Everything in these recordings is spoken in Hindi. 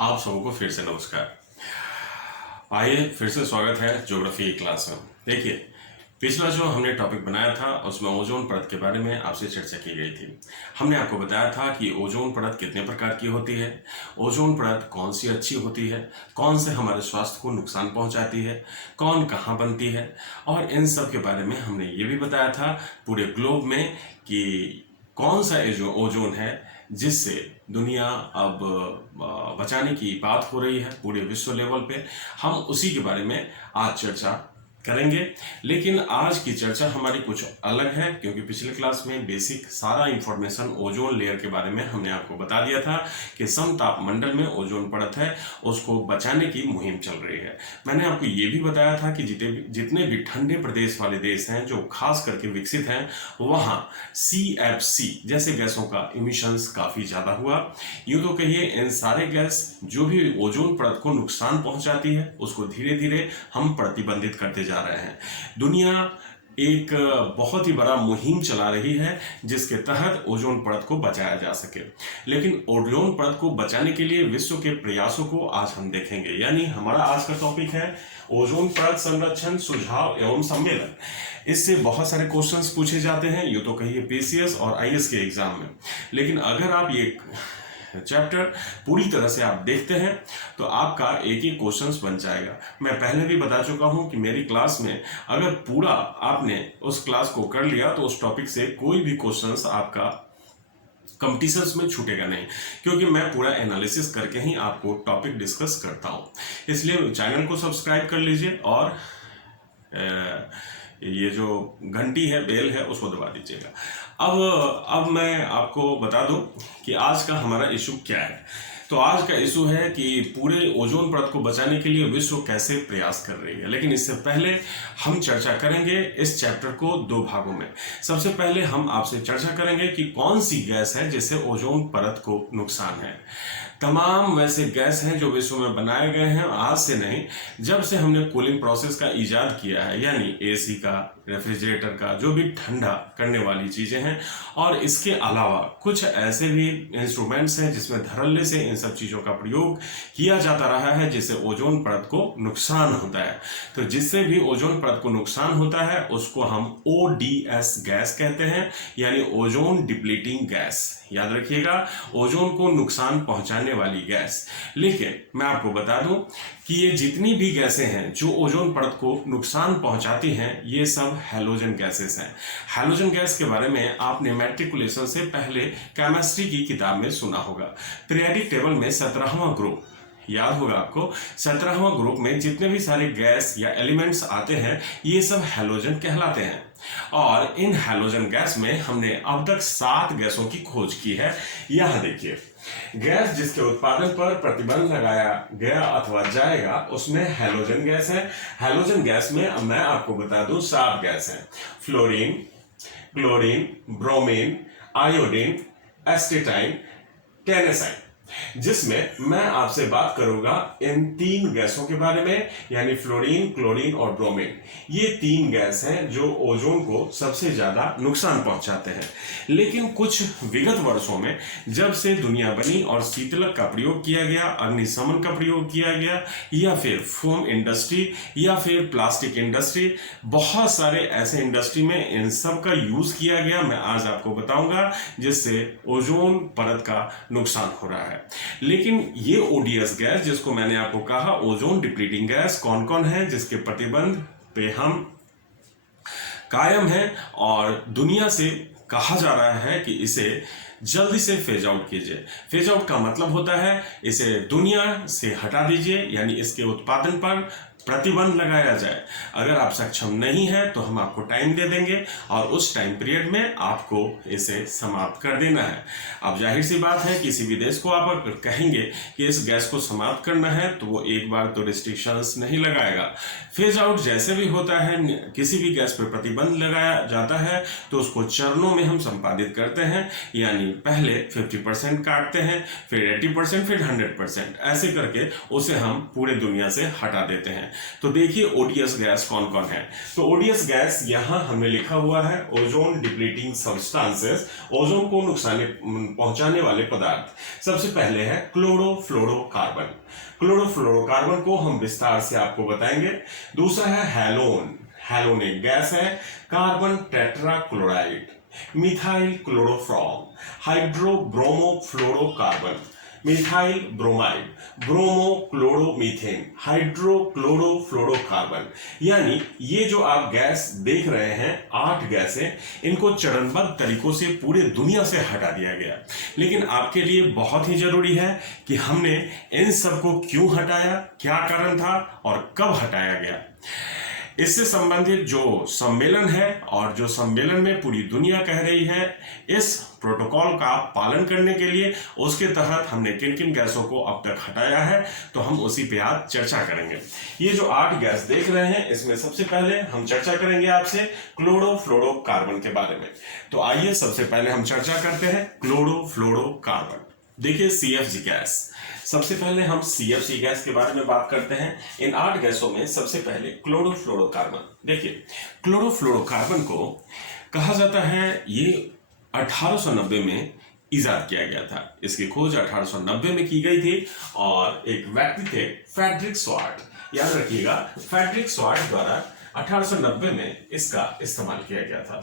आप सबको फिर से नमस्कार। आइए फिर से स्वागत है ज्योग्राफी की क्लास में। देखिए, पिछला जो हमने टॉपिक बनाया था उसमें ओजोन परत के बारे में आपसे चर्चा की गई थी। हमने आपको बताया था कि ओजोन परत कितने प्रकार की होती है, ओजोन परत कौन सी अच्छी होती है, कौन से हमारे स्वास्थ्य को नुकसान पहुंचाती है, कौन कहाँ बनती है, और इन सब के बारे में हमने ये भी बताया था पूरे ग्लोब में कि कौन सा जो ओजोन है जिससे दुनिया अब बचाने की बात हो रही है पूरे विश्व लेवल पे। हम उसी के बारे में आज चर्चा करेंगे। लेकिन आज की चर्चा हमारी कुछ अलग है, क्योंकि पिछले क्लास में बेसिक सारा इंफॉर्मेशन ओजोन लेयर के बारे में हमने आपको बता दिया था कि समतापमंडल में ओजोन परत है, उसको बचाने की मुहिम चल रही है। मैंने आपको ये भी बताया था कि जितने भी ठंडे प्रदेश वाले देश हैं जो खास करके विकसित हैं, वहाँ CFC जैसे गैसों का इमिशंस काफ़ी ज़्यादा हुआ। यूँ तो कहिए इन सारे गैस जो भी ओजोन परत को नुकसान पहुंचाती है उसको धीरे धीरे हम प्रतिबंधित करते जा रहे हैं। दुनिया एक बहुत ही बड़ा मुहिम चला रही है जिसके तहत ओजोन परत को बचाया जा सके। लेकिन ओजोन परत को बचाने के लिए विश्व के प्रयासों को आज हम देखेंगे। यानी हमारा आज का टॉपिक है ओजोन परत संरक्षण सुझाव एवं सम्मेलन। इससे बहुत सारे क्वेश्चंस पूछे जाते हैं, यूँ तो कहिए PCS और IS के एग्जाम में। लेकिन अगर आप ये चैप्टर पूरी तरह से आप देखते हैं तो आपका एक ही क्वेश्चंस बन जाएगा। मैं पहले भी बता चुका हूं कि मेरी क्लास में अगर पूरा आपने उस क्लास को कर लिया तो उस टॉपिक से कोई भी क्वेश्चंस आपका कंपटीशंस में छूटेगा नहीं, क्योंकि मैं पूरा एनालिसिस करके ही आपको टॉपिक डिस्कस करता हूं। इसलिए चैनल को सब्सक्राइब कर लीजिए और ये जो घंटी है, बेल है, उसको दबा दीजिएगा। अब मैं आपको बता दूं कि आज का हमारा इशू क्या है। तो आज का इशू है कि पूरे ओजोन परत को बचाने के लिए विश्व कैसे प्रयास कर रही है। लेकिन इससे पहले हम चर्चा करेंगे इस चैप्टर को दो भागों में। सबसे पहले हम आपसे चर्चा करेंगे कि कौन सी गैस है जिससे ओजोन परत को नुकसान है। तमाम वैसे गैस हैं जो विश्व में बनाए गए हैं, आज से नहीं, जब से हमने कूलिंग प्रोसेस का इजाद किया है, यानी AC का, रेफ्रिजरेटर का, जो भी ठंडा करने वाली चीजें हैं। और इसके अलावा कुछ ऐसे भी इंस्ट्रूमेंट्स हैं जिसमें धड़ल्ले से इन सब चीजों का प्रयोग किया जाता रहा है जिससे ओजोन परत को नुकसान होता है। तो जिससे भी ओजोन परत को नुकसान होता है उसको हम ODS गैस कहते हैं, यानी ओजोन डिप्लीटिंग गैस। याद रखिएगा, ओजोन को नुकसान पहुंचाने वाली गैस। लेकिन मैं आपको बता दूं कि ये जितनी भी गैसें हैं जो ओजोन परत को नुकसान पहुंचाती हैं, ये सब हैलोजन गैसेस हैं। हैलोजन गैस के बारे में आपने मैट्रिकुलेशन से पहले केमिस्ट्री की किताब में सुना होगा। पीरियोडिक टेबल में 17वां ग्रुप याद होगा आपको। 17वां ग्रुप में जितने भी सारे गैस या एलिमेंट्स आते हैं ये सब हैलोजन कहलाते हैं। और इन हैलोजन गैस में हमने अब तक 7 गैसों की खोज की है। यह देखिए, गैस जिसके उत्पादन पर प्रतिबंध लगाया गया अथवा जाएगा उसमें हैलोजन गैस है। हैलोजन गैस में मैं आपको बता दूं 7 गैस हैं: fluorine, chlorine, bromine, iodine, astatine, टेनेसाइन। जिसमें मैं आपसे बात करूंगा इन 3 गैसों के बारे में, यानी फ्लोरीन, क्लोरीन और ब्रोमीन। ये 3 गैस हैं जो ओजोन को सबसे ज्यादा नुकसान पहुंचाते हैं। लेकिन कुछ विगत वर्षों में जब से दुनिया बनी और शीतलक का प्रयोग किया गया, अग्निशमन का प्रयोग किया गया, या फिर फोम इंडस्ट्री, या फिर प्लास्टिक इंडस्ट्री, बहुत सारे ऐसे इंडस्ट्री में इन सब का यूज किया गया। मैं आज आपको बताऊंगा जिससे ओजोन परत का नुकसान हो रहा है। लेकिन ये ODS गैस जिसको मैंने आपको कहा ओजोन डिप्लीटिंग गैस, कौन कौन है जिसके प्रतिबंध पे हम कायम हैं और दुनिया से कहा जा रहा है कि इसे जल्दी से फेज आउट कीजिए। फेज आउट का मतलब होता है इसे दुनिया से हटा दीजिए, यानी इसके उत्पादन पर प्रतिबंध लगाया जाए। अगर आप सक्षम नहीं है तो हम आपको टाइम दे देंगे और उस टाइम पीरियड में आपको इसे समाप्त कर देना है। अब जाहिर सी बात है, किसी भी देश को आप अगर कहेंगे कि इस गैस को समाप्त करना है तो वो एक बार तो रिस्ट्रिक्शंस नहीं लगाएगा। फेज आउट जैसे भी होता है, किसी भी गैस पर प्रतिबंध लगाया जाता है तो उसको चरणों में हम संपादित करते हैं, यानी पहले 50% काटते हैं, फिर 80%, फिर 100%, ऐसे करके उसे हम पूरे दुनिया से हटा देते हैं। तो देखिए ओडीएस गैस कौन कौन है। तो ओडीएस गैस यहाँ हमने लिखा हुआ है ओजोन डिप्लीटिंग सब्सटेंसेस, ओजोन को नुकसान पहुंचाने वाले पदार्थ। सबसे पहले है क्लोरोफ्लोरोकार्बन। क्लोरोफ्लोरोकार्बन को हम विस्तार से आपको बताएंगे। दूसरा है हैलोन, हैलोन एक गैस है। Carbon tetrachloride, methyl chloroform, hydrobromofluorocarbon, methyl bromide, bromochloromethane, hydrochlorofluorocarbon. यानी ये जो आप गैस देख रहे हैं 8 गैसें, इनको चरणबद्ध तरीकों से पूरे दुनिया से हटा दिया गया। लेकिन आपके लिए बहुत ही जरूरी है कि हमने इन सबको क्यों हटाया, क्या कारण था और कब हटाया गया। इससे संबंधित जो सम्मेलन है और जो सम्मेलन में पूरी दुनिया कह रही है इस प्रोटोकॉल का पालन करने के लिए, उसके तहत हमने किन किन गैसों को अब तक हटाया है, तो हम उसी पे आज चर्चा करेंगे। ये जो 8 गैस देख रहे हैं, इसमें सबसे पहले हम चर्चा करेंगे आपसे क्लोरोफ्लोरोकार्बन के बारे में। तो आइए सबसे पहले हम चर्चा करते हैं क्लोरोफ्लोरोकार्बन। देखिए सीएफजी गैस, सबसे पहले हम सीएफसी गैस के बारे में बात करते हैं। इन 8 गैसों में सबसे पहले क्लोरोफ्लोरोकार्बन। देखिए क्लोरोफ्लोरोकार्बन को कहा जाता है, ये 1890 में इजाद किया गया था। इसकी खोज 1890 में की गई थी और एक व्यक्ति थे फ्रेडरिक स्वार्ट, याद रखिएगा फ्रेडरिक स्वार्ट द्वारा 1890 में इसका इस्तेमाल किया गया था,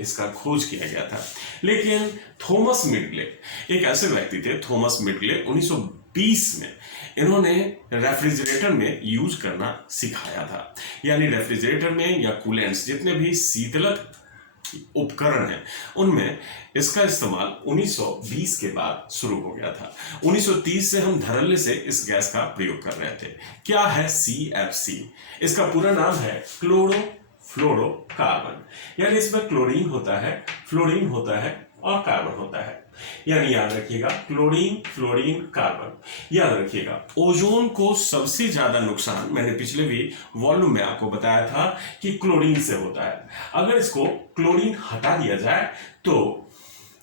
इसका खोज किया गया था। लेकिन थॉमस मिडले एक ऐसे व्यक्ति थे, थॉमस मिडले 1920 में इन्होंने रेफ्रिजरेटर में यूज करना सिखाया था। यानी रेफ्रिजरेटर में या कूलेंट्स, जितने भी शीतलक उपकरण हैं, उनमें इसका इस्तेमाल 1920 के बाद शुरू हो गया था। 1930 से हम धड़ल्ले से इस गैस का प्रयोग कर रहे थे। क्या है सीएफसी? इसका पूरा नाम है क्लोरोफ्लोरोकार्बन। यानी इसमें क्लोरीन होता है, फ्लोरीन होता है और कार्बन होता है। यानी याद रखिएगा क्लोरीन, फ्लोरीन, कार्बन। याद रखिएगा ओजोन को सबसे ज्यादा नुकसान, मैंने पिछले भी वॉल्यूम में आपको बताया था कि क्लोरीन से होता है। अगर इसको क्लोरीन हटा दिया जाए तो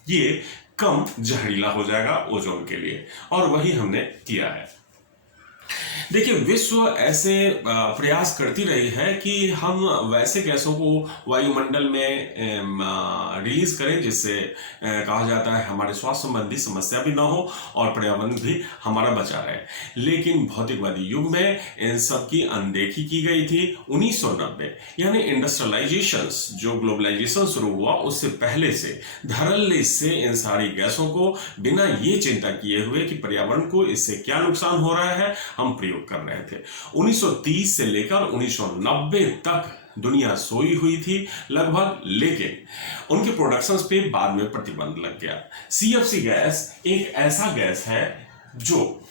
ये कम जहरीला हो जाएगा ओजोन के लिए, और वही हमने किया है। देखिए विश्व ऐसे प्रयास करती रही है कि हम वैसे गैसों को वायुमंडल में रिलीज करें जिससे कहा जाता है हमारे स्वास्थ्य संबंधी समस्या भी ना हो और पर्यावरण भी हमारा बचा रहे। लेकिन भौतिकवादी युग में इन सब की अनदेखी की गई थी। 1990 यानी इंडस्ट्रियलाइजेशन, जो ग्लोबलाइजेशन शुरू हुआ उससे पहले से धड़ल्ले से इन सारी गैसों को बिना ये चिंता किए हुए कि पर्यावरण को इससे क्या नुकसान हो रहा है, हम प्रयोग कर रहे थे। 1930 से लेकर 1990 तक दुनिया सोई हुई थी लगभग, लेकिन उनके प्रोडक्शंस पे बाद में प्रतिबंध लग गया। सीएफसी गैस एक ऐसा गैस है जो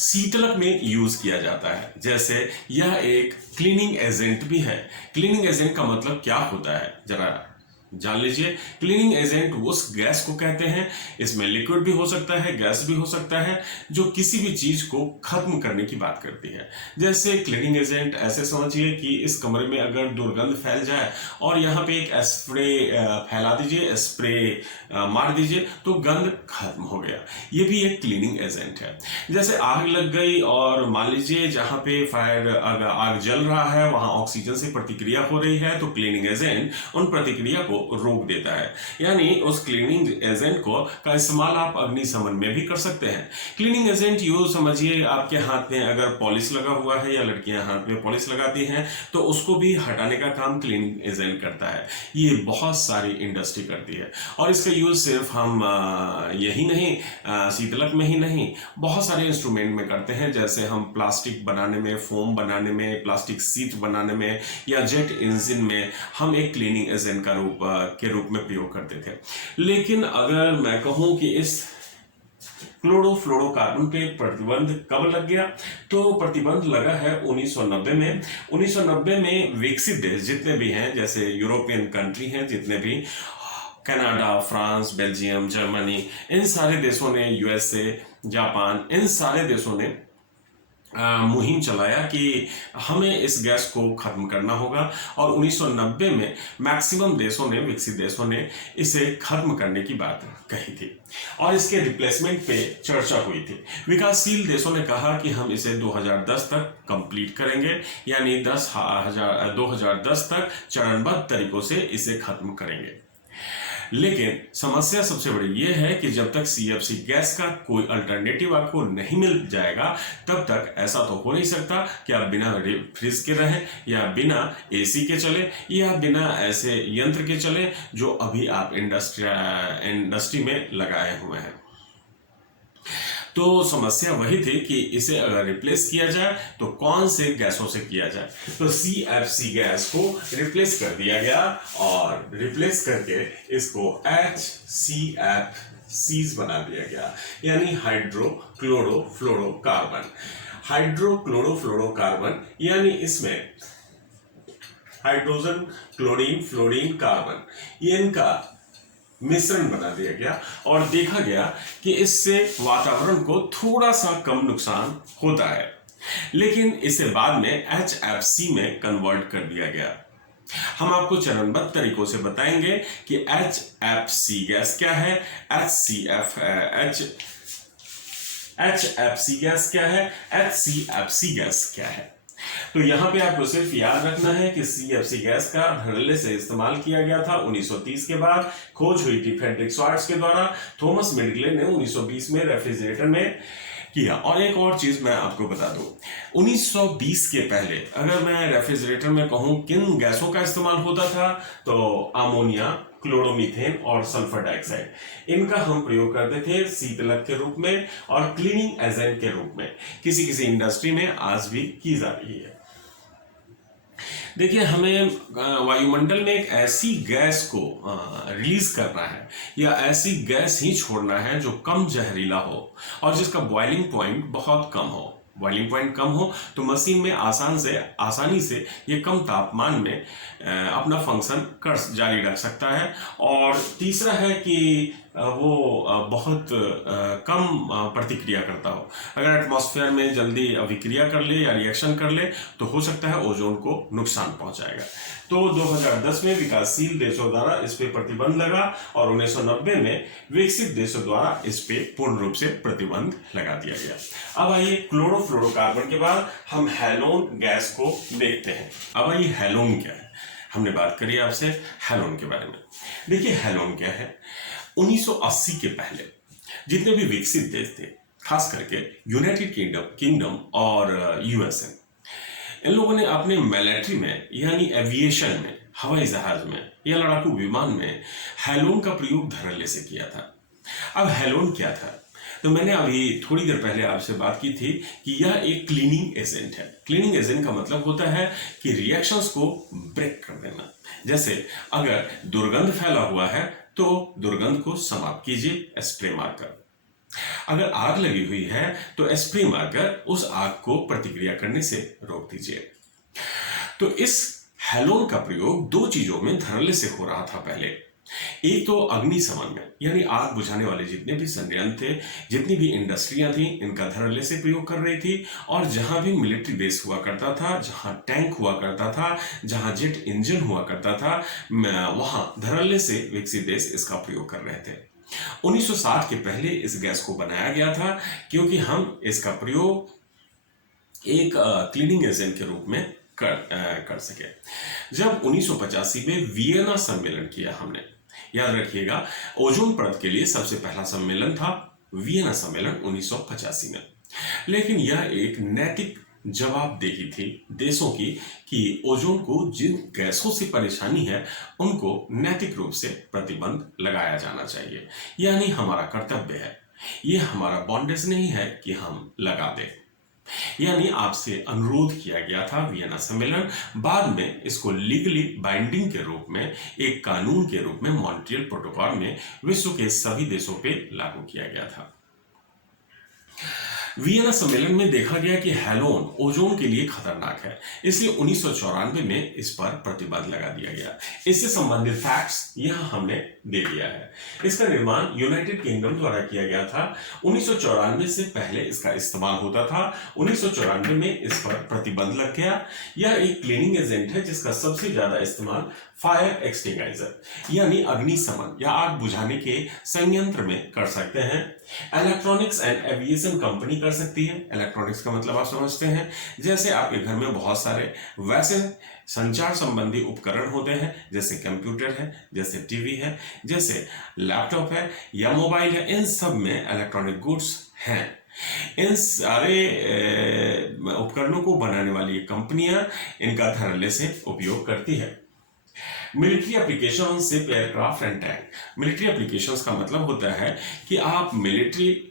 शीतलक में यूज किया जाता है। जैसे यह एक क्लीनिंग एजेंट भी है। क्लीनिंग एजेंट का मतलब क्या होता है जरा जान लीजिए। क्लीनिंग एजेंट उस गैस को कहते हैं, इसमें लिक्विड भी हो सकता है, गैस भी हो सकता है, जो किसी भी चीज को खत्म करने की बात करती है। जैसे क्लीनिंग एजेंट ऐसे समझिए कि इस कमरे में अगर दुर्गंध फैल जाए और यहाँ पे एक स्प्रे फैला दीजिए, स्प्रे मार दीजिए तो गंध खत्म हो गया। ये भी एक क्लीनिंग एजेंट है। जैसे आग लग गई और मान लीजिए जहाँ पे आग जल रहा है वहां ऑक्सीजन से प्रतिक्रिया हो रही है, तो क्लीनिंग एजेंट उन प्रतिक्रिया को रोक देता है। यानी उस क्लीनिंग एजेंट का इस्तेमाल आप अग्निशमन में भी कर सकते हैं। क्लीनिंग एजेंट यूं समझिए आपके हाथ में अगर पॉलिश लगा हुआ है या लड़कियां हाथ में पॉलिश लगाती हैं तो उसको भी हटाने का काम क्लीनिंग एजेंट करता है। ये बहुत सारी इंडस्ट्री करती है और इसका यूज सिर्फ हम यही नहीं, शीतलक में ही नहीं, बहुत सारे इंस्ट्रूमेंट में करते हैं। जैसे हम प्लास्टिक बनाने में, फोम बनाने में, प्लास्टिक सीट बनाने में या जेट इंजन में हम एक क्लीनिंग एजेंट के रूप में प्रयोग करते थे। लेकिन अगर मैं कहूं कि इस क्लोरोफ्लोरोकार्बन पे प्रतिबंध कब लग गया, तो प्रतिबंध लगा है 1990 में। 1990 में विकसित देश जितने भी हैं, जैसे यूरोपियन कंट्री हैं जितने भी, कनाडा, फ्रांस, बेल्जियम, जर्मनी, इन सारे देशों ने, यूएसए, जापान, इन सारे देशों ने मुहिम चलाया कि हमें इस गैस को खत्म करना होगा, और 1990 में मैक्सिमम देशों ने, विकसित देशों ने इसे खत्म करने की बात कही थी और इसके रिप्लेसमेंट पे चर्चा हुई थी। विकासशील देशों ने कहा कि हम इसे 2010 तक कंप्लीट करेंगे, यानी 2010 तक चरणबद्ध तरीकों से इसे खत्म करेंगे। लेकिन समस्या सबसे बड़ी यह है कि जब तक सीएफसी गैस का कोई अल्टरनेटिव आपको नहीं मिल जाएगा, तब तक ऐसा तो हो नहीं सकता कि आप बिना फ्रिज के रहें, या बिना एसी के चले, या बिना ऐसे यंत्र के चले जो अभी आप इंडस्ट्री में लगाए हुए हैं। तो समस्या वही थी कि इसे अगर रिप्लेस किया जाए तो कौन से गैसों से किया जाए। तो सीएफसी गैस को रिप्लेस कर दिया गया, और रिप्लेस करके इसको HCFCs बना दिया गया, यानी हाइड्रोक्लोरोफ्लोरोकार्बन। हाइड्रोक्लोरोफ्लोरोकार्बन यानी इसमें हाइड्रोजन, क्लोरीन, फ्लोरीन, कार्बन, ये इनका मिश्रण बना दिया गया, और देखा गया कि इससे वातावरण को थोड़ा सा कम नुकसान होता है। लेकिन इसे बाद में HFC में कन्वर्ट कर दिया गया। हम आपको चरणबद्ध तरीकों से बताएंगे कि HFC गैस क्या है, HFC गैस क्या है, HCFC गैस क्या है। तो यहां पे आपको सिर्फ याद रखना है कि सीएफसी गैस का धड़ल्ले से इस्तेमाल किया गया था 1930 के बाद। खोज हुई थी फ्रेडरिक स्वार्ट्ज के द्वारा, थॉमस मेडिग्ले ने 1920 में रेफ्रिजरेटर में किया। और एक और चीज मैं आपको बता दूं, 1920 के पहले अगर मैं रेफ्रिजरेटर में कहूं किन गैसों का इस्तेमाल होता था, तो अमोनिया, क्लोरोमीथेन और सल्फर डाइऑक्साइड, इनका हम प्रयोग करते थे शीतलक के रूप में और क्लीनिंग एजेंट के रूप में। किसी किसी इंडस्ट्री में आज भी की जा रही है। देखिए, हमें वायुमंडल में एक ऐसी गैस को रिलीज करना है, या ऐसी गैस ही छोड़ना है जो कम जहरीला हो और जिसका बॉइलिंग पॉइंट बहुत कम हो। बॉइलिंग पॉइंट कम हो तो मशीन में आसानी से ये कम तापमान में अपना फंक्शन जारी रख सकता है। और तीसरा है कि वो बहुत कम प्रतिक्रिया करता हो। अगर एटमॉस्फेयर में जल्दी अभिक्रिया कर ले या रिएक्शन कर ले तो हो सकता है ओजोन को नुकसान पहुंचाएगा। तो 2010 में विकासशील देशों द्वारा इस पे प्रतिबंध लगा, और 1990 में विकसित देशों द्वारा इस पे पूर्ण रूप से प्रतिबंध लगा दिया गया। अब आइए क्लोरोफ्लोरोकार्बन के बाद हम हैलोन गैस को देखते हैं। अब आइए हैलोन क्या है। हमने बात करी आपसे हैलोन के बारे में। देखिए, हैलोन क्या है। 1980 के पहले जितने भी विकसित देश थे, खास करके यूनाइटेड किंगडम और यूएसए, इन लोगों ने अपने मिलिट्री में, यानी एविएशन में, हवाई जहाज में या लड़ाकू विमान में हैलोन का प्रयोग धड़ल्ले से किया था। अब हैलोन क्या था, तो मैंने अभी थोड़ी देर पहले आपसे बात की थी कि यह एक क्लीनिंग एजेंट है। क्लीनिंग एजेंट का मतलब होता है कि रिएक्शंस को ब्रेक कर देना। जैसे अगर दुर्गंध फैला हुआ है तो दुर्गंध को समाप्त कीजिए स्प्रे मारकर। अगर आग लगी हुई है तो स्प्रे मारकर उस आग को प्रतिक्रिया करने से रोक दीजिए। तो इस हैलोन का प्रयोग दो चीजों में धड़ल्ले से हो रहा था पहले। एक तो अग्निशमन में, यानी आग बुझाने वाले जितने भी संयंत्र थे, जितनी भी इंडस्ट्रियां थी, इनका धड़ल्ले से प्रयोग कर रही थी। और जहां भी मिलिट्री बेस हुआ करता था, जहां टैंक हुआ करता था, जहां जेट इंजन हुआ करता था, वहां धड़ल्ले से विकसित देश इसका प्रयोग कर रहे थे। 1960 के पहले इस गैस को बनाया गया था क्योंकि हम इसका प्रयोग एक क्लीनिंग एजेंट के रूप में कर सके। जब 1985 में वियना सम्मेलन किया हमने, याद रखिएगा, ओजोन परत के लिए सबसे पहला सम्मेलन था वियना सम्मेलन 1985 में। लेकिन यह एक नैतिक जवाबदेही थी देशों की कि ओजोन को जिन गैसों से परेशानी है उनको नैतिक रूप से प्रतिबंध लगाया जाना चाहिए। यानी हमारा कर्तव्य है, ये हमारा बॉन्डेज नहीं है कि हम लगा दें। यानी आपसे अनुरोध किया गया था वियना सम्मेलन, बाद में इसको लीगली बाइंडिंग के रूप में, एक कानून के रूप में मॉन्ट्रियल प्रोटोकॉल में विश्व के सभी देशों पे लागू किया गया था। वियना सम्मेलन में देखा गया कि हैलोन ओजोन के लिए खतरनाक है, इसलिए 1994 में इस पर प्रतिबंध लगा दिया गया। इससे संबंधित फैक्ट्स यहां हमने दे दिया है। इसका निर्माण यूनाइटेड किंगडम द्वारा किया गया था। 1994 से पहले इसका इस्तेमाल होता था। 1994 में इस पर प्रतिबंध लग गया। यह एक क्लीनिंग एजेंट है जिसका सबसे ज्यादा इस्तेमाल फायर एक्सटिंगाइजर यानी अग्निशमन या आग बुझाने के संयंत्र में कर सकते हैं। इलेक्ट्रॉनिक्स एंड एविएशन कंपनी कर सकती है। इलेक्ट्रॉनिक्स का मतलब आप समझते हैं, जैसे आपके घर में बहुत सारे वैसे संचार संबंधी उपकरण होते हैं, जैसे कंप्यूटर है, जैसे टीवी है, जैसे लैपटॉप है या मोबाइल है। इन सब में इलेक्ट्रॉनिक गुड्स हैं। इन सारे उपकरणों को बनाने वाली कंपनियां इनका धड़ल्ले से उपयोग करती है। Military application ship aircraft and tank. Military applications का मतलब होता है कि आप मिलिट्री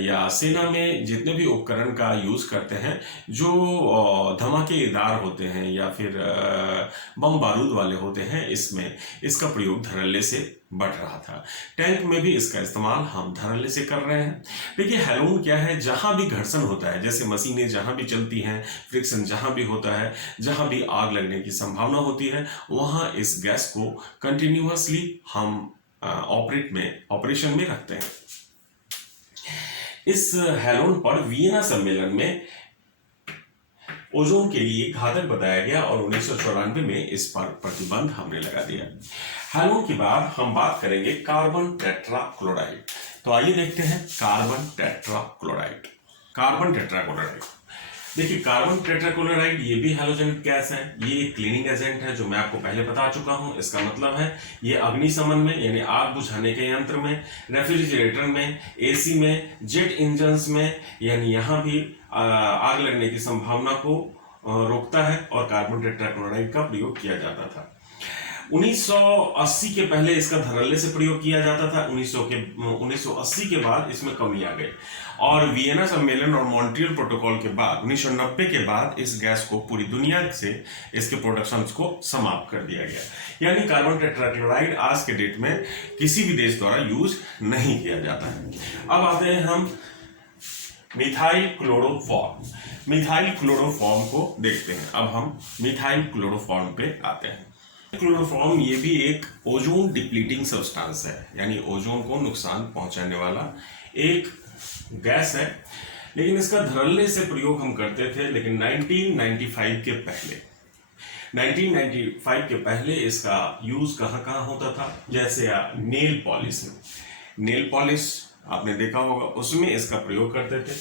या सेना में जितने भी उपकरण का यूज करते हैं जो धमाकेदार होते हैं या फिर बम बारूद वाले होते हैं, इसमें इसका प्रयोग धड़ल्ले से बढ़ रहा था। टैंक में भी इसका इस्तेमाल हम धड़ल्ले से कर रहे हैं। देखिए हैलोन क्या है, जहां भी घर्षण होता है, जैसे मशीनें जहां भी चलती हैं, फ्रिक्शन जहां भी होता है, जहां भी आग लगने की संभावना होती है, वहां इस गैस को कंटिन्यूअसली हम ऑपरेशन में रखते हैं। इस हैलोन पर वियना सम्मेलन में ओजोन के लिए घातक बताया गया और 1994 में इस पर प्रतिबंध हमने लगा दिया। हैलोन के बाद हम बात करेंगे कार्बन टेट्राक्लोराइड। तो आइए देखते हैं कार्बन टेट्राक्लोराइड। कार्बन टेट्राक्लोराइड, देखिए कार्बन टेट्राक्लोराइड ये भी हैलोजेनिक गैस है। ये एक क्लीनिंग एजेंट है जो मैं आपको पहले बता चुका हूं। इसका मतलब है ये अग्निशमन में यानी आग बुझाने के यंत्र में, रेफ्रिजरेटर में, एसी में, जेट इंजन्स में यानी यहां भी आग लगने की संभावना को रोकता है और कार्बन टेट्राक्लोराइड का प्रयोग किया जाता था। 1980 के पहले इसका धड़ल्ले से प्रयोग किया जाता था। 1980 के बाद इसमें कमी आ गई और वियना सम्मेलन और मॉन्ट्रियल प्रोटोकॉल के बाद 1990 के बाद इस गैस को पूरी दुनिया से इसके प्रोडक्शन को समाप्त कर दिया गया। यानी कार्बन टेट्राक्लोराइड आज के डेट में किसी भी देश द्वारा यूज नहीं किया जाता है। अब आते हैं हम मिथाइल क्लोरोफॉर्म। मिथाइल क्लोरोफॉर्म को देखते हैं। अब हम मिथाइल क्लोरोफॉर्म पे आते हैं। क्लोरोफॉर्म ये भी एक ओजोन डिप्लीटिंग सब्सटेंस है, यानी ओजोन को नुकसान पहुंचाने वाला एक गैस है। लेकिन इसका धड़ल्ले से प्रयोग हम करते थे, लेकिन 1995 के पहले इसका यूज कहाँ कहाँ होता था, जैसे नेल पॉलिश में। नेल पॉलिश आपने देखा होगा, उसमें इसका प्रयोग करते थे।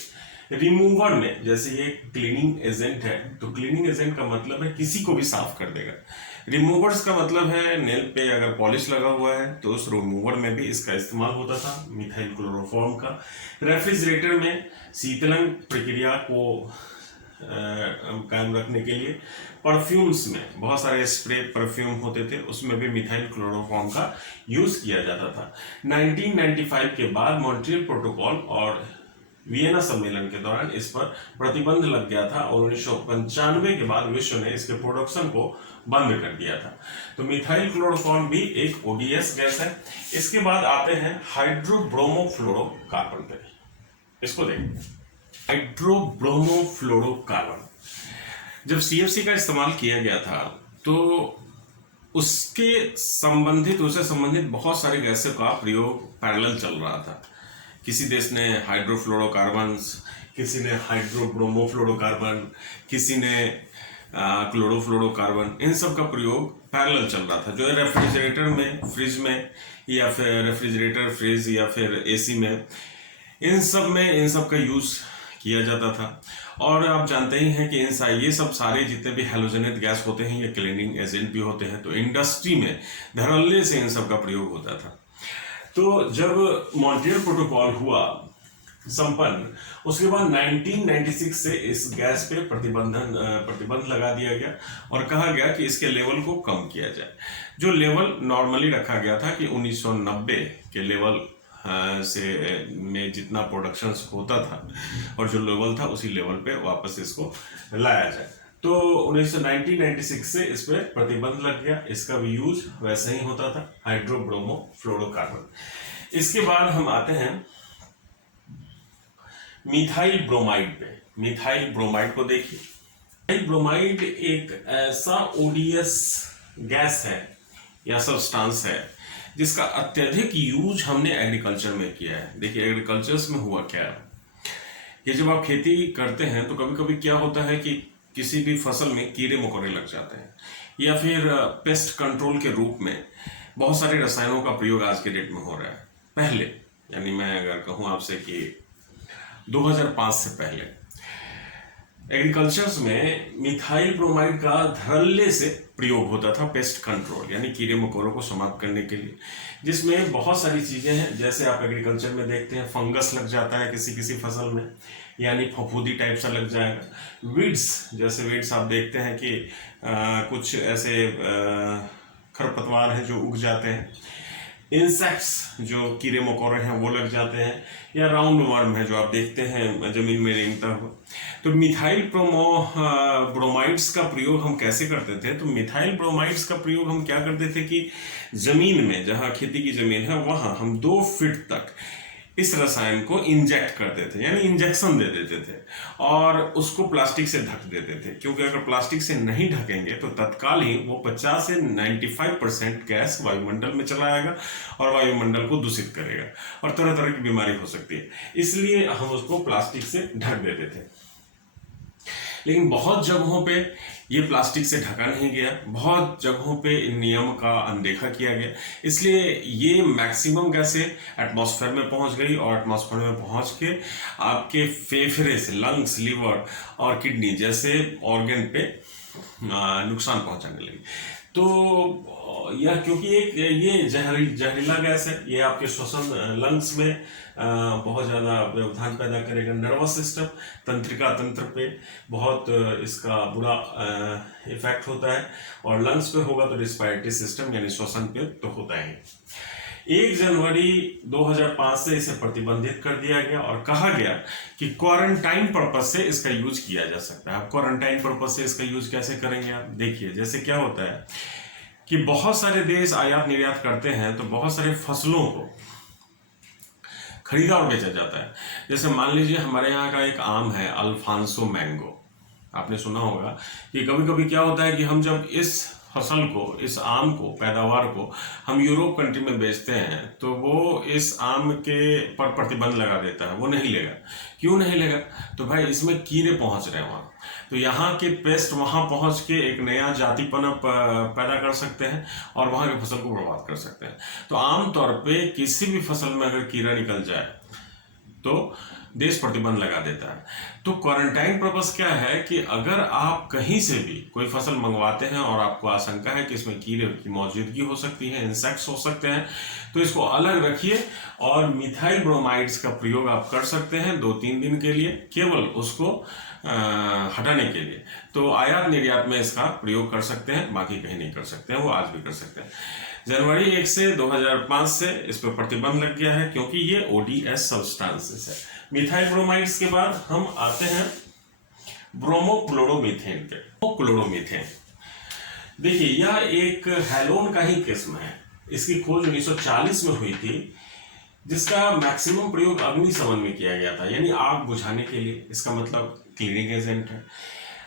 रिमूवर में, जैसे ये क्लीनिंग एजेंट है, तो क्लीनिंग एजेंट का मतलब है किसी को भी साफ कर देगा। रिमूवर्स का मतलब है नेल पे अगर पॉलिश लगा हुआ है तो उस रिमूवर में भी इसका इस्तेमाल होता था मिथाइल क्लोरोफॉर्म का। रेफ्रिजरेटर में शीतलन प्रक्रिया को कायम रखने के लिए, परफ्यूम्स में बहुत सारे स्प्रे परफ्यूम होते थे, उसमें भी मिथाइल क्लोरोफॉर्म का यूज किया जाता था। 1995 के बाद मॉन्ट्रियल प्रोटोकॉल और वियना सम्मेलन के दौरान इस पर प्रतिबंध लग गया था और 1995 के बाद विश्व ने इसके प्रोडक्शन को बंद कर दिया था। तो मिथाइल क्लोरोफॉर्म भी एक ओडीएस गैस है। इसके बाद आते हैं हाइड्रोब्रोमोफ्लोरोकार्बन पे। इसको देखिए, हाइड्रोब्रोमोफ्लोरोकार्बन जब सीएफसी का इस्तेमाल किया गया था तो उससे संबंधित बहुत सारे गैसों का प्रयोग पैरेलल चल रहा था। किसी देश ने हाइड्रोफ्लोरोकार्बन, किसी ने हाइड्रोब्रोमोफ्लोरोकार्बन, किसी ने क्लोरोफ्लोरोकार्बन, इन सब का प्रयोग पैरेलल चल रहा था। जो रेफ्रिजरेटर में, फ्रिज में या फिर रेफ्रिजरेटर, फ्रिज या फिर एसी में, इन सब का यूज किया जाता था। और आप जानते ही हैं कि ये सब सारे जितने भी हैलोजेनेट गैस होते हैं ये क्लीनिंग एजेंट भी होते हैं। तो इंडस्ट्री में धड़ल्ले से इन सब का प्रयोग होता था। तो जब मॉन्ट्रियल प्रोटोकॉल हुआ संपन्न, उसके बाद 1996 से इस गैस पे प्रतिबंध लगा दिया गया और कहा गया कि इसके लेवल को कम किया जाए। जो लेवल नॉर्मली रखा गया था कि 1990 के लेवल से में जितना प्रोडक्शन होता था और जो लेवल था उसी लेवल पे वापस इसको लाया जाए। तो 1996 से इस पर प्रतिबंध लग गया। इसका भी यूज वैसे ही होता था, हाइड्रोब्रोमोफ्लोरोकार्बन। इसके बाद हम आते हैं मिथाइल ब्रोमाइड पे। मिथाइल ब्रोमाइड को देखिए। मिथाइल ब्रोमाइड एक ऐसा ओडीएस गैस है या सब्सटेंस है जिसका अत्यधिक यूज हमने एग्रीकल्चर में किया है। देखिए एग्रीकल्चर्स में हुआ क्या है, ये जब आप खेती करते हैं तो कभी कभी क्या होता है कि किसी भी फसल में कीड़े मकोड़े लग जाते हैं, या फिर पेस्ट कंट्रोल के रूप में बहुत सारे रसायनों का प्रयोग आज के डेट में हो रहा है। पहले यानी मैं अगर कहूँ आपसे कि 2005 से पहले एग्रीकल्चर्स में मिथाइल ब्रोमाइड का धड़ल्ले से प्रयोग होता था पेस्ट कंट्रोल यानी कीड़े मकोड़ों को समाप्त करने के लिए, जिसमें बहुत सारी चीज़ें हैं। जैसे आप एग्रीकल्चर में देखते हैं फंगस लग जाता है किसी किसी फसल में, यानी फफूंदी टाइप सा लग जाएगा। वीड्स, जैसे वीड्स आप देखते हैं कि कुछ ऐसे खरपतवार हैं जो उग जाते हैं। इंसेक्ट्स जो कीड़े मकोड़े हैं वो लग जाते हैं, या राउंड वर्म है जो आप देखते हैं जमीन में रेंगता हुआ। तो मिथाइल ब्रोमाइड्स का प्रयोग हम कैसे करते थे? तो मिथाइल ब्रोमाइड्स का प्रयोग हम क्या करते थे कि जमीन में, जहाँ खेती की जमीन है वहाँ हम 2 फीट तक इस रसायन को इंजेक्ट करते थे, यानी इंजेक्शन दे देते थे, और उसको प्लास्टिक से ढक देते थे। क्योंकि अगर प्लास्टिक से नहीं ढकेंगे तो तत्काल ही वो 50 से 95% गैस वायुमंडल में चला आएगा और वायुमंडल को दूषित करेगा और तरह तरह की बीमारी हो सकती है। इसलिए हम उसको प्लास्टिक से ढक देते थे। लेकिन बहुत जगहों पे ये प्लास्टिक से ढका नहीं गया, बहुत जगहों पे इन नियम का अनदेखा किया गया, इसलिए ये मैक्सिमम गैसें एटमॉस्फेयर में पहुंच गई और एटमॉस्फेयर में पहुंच के आपके फेफड़े से लंग्स, लिवर और किडनी जैसे ऑर्गन पे नुकसान पहुंचाने लगी। तो यह क्योंकि एक ये जहरीला गैस है, ये आपके श्वसन लंग्स में बहुत ज़्यादा व्यवधान पैदा करेगा। नर्वस सिस्टम, तंत्रिका तंत्र पे बहुत इसका बुरा इफेक्ट होता है, और लंग्स पे होगा तो रिस्पायरेटरी सिस्टम यानी श्वसन पे तो होता है। 1 जनवरी 2005 से इसे प्रतिबंधित कर दिया गया और कहा गया कि क्वारंटाइन पर्पज से इसका यूज किया जा सकता है। अब क्वारंटाइन पर्पज से इसका यूज कैसे करेंगे आप देखिए। जैसे क्या होता है कि बहुत सारे देश आयात निर्यात करते हैं, तो बहुत सारे फसलों को खरीदा और बेचा जाता है। जैसे मान लीजिए हमारे यहाँ का एक आम है अल्फांसो मैंगो, आपने सुना होगा कि कभी कभी क्या होता है कि हम जब इस फसल को, इस आम को, पैदावार को हम यूरोप कंट्री में बेचते हैं तो वो इस आम के पर प्रतिबंध लगा देता है, वो नहीं लेगा। क्यों नहीं लेगा? तो भाई इसमें कीड़े पहुंच रहे हैं वहाँ, तो यहाँ के पेस्ट वहाँ पहुँच के एक नया जातिपना पैदा कर सकते हैं और वहाँ की फसल को बर्बाद कर सकते हैं। तो आमतौर पे किसी भी फसल में अगर कीड़ा निकल जाए तो देश प्रतिबंध लगा देता है। तो क्वारंटाइन पर्पस क्या है कि अगर आप कहीं से भी कोई फसल मंगवाते हैं और आपको आशंका है कि इसमें कीड़े की मौजूदगी हो सकती है, इंसेक्ट्स हो सकते हैं, तो इसको अलग रखिए और मिथाइल ब्रोमाइड्स का प्रयोग आप कर सकते हैं 2-3 दिन के लिए, केवल उसको हटाने के लिए। तो आयात निर्यात में इसका प्रयोग कर सकते हैं, बाकी कहीं नहीं कर सकते हैं, वो आज भी कर सकते हैं। जनवरी 1 से 2005 से इस पर प्रतिबंध लग गया है क्योंकि ये ODS सब्सटेंसेस है। मिथाइल ब्रोमाइड्स के बाद हम आते हैं ब्रोमोक्लोरोमीथेन पे। क्लोरोमीथेन देखिए यह एक हैलोन का ही किस्म है। इसकी खोज 1940 में हुई थी, जिसका मैक्सिमम प्रयोग अग्निशमन में किया गया था, यानी आग बुझाने के लिए। इसका मतलब क्लीनिंग एजेंट है।